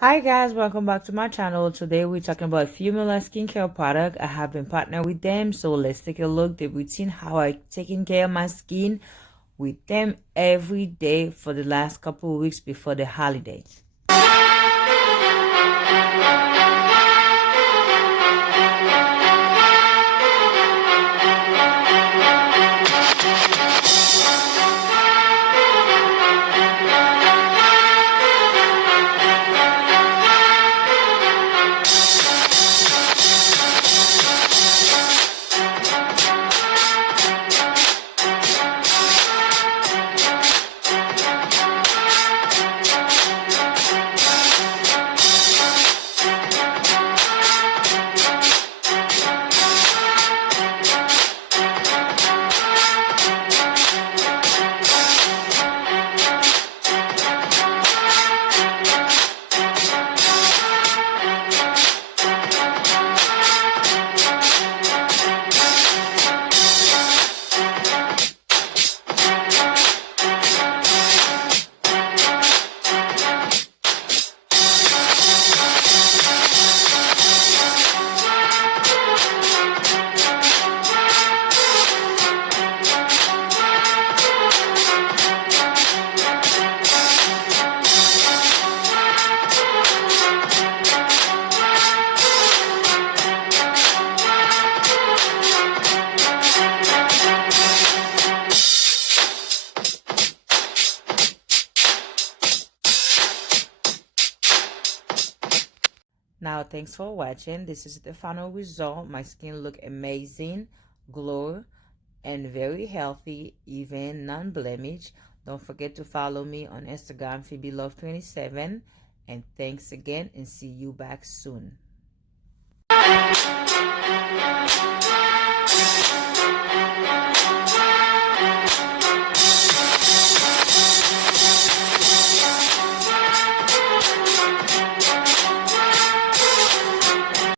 Hi guys, welcome back to my channel. Today we're talking about Phumula Skincare product. I have been partnered with them, so let's take a look the routine how I taking care of my skin with them every day for the last couple of weeks before the holiday. Now, thanks for watching. This is the final result. My skin look amazing, glow, and very healthy, even non-blemish. Don't forget to follow me on Instagram, PhoebeLove27. And thanks again, and see you back soon.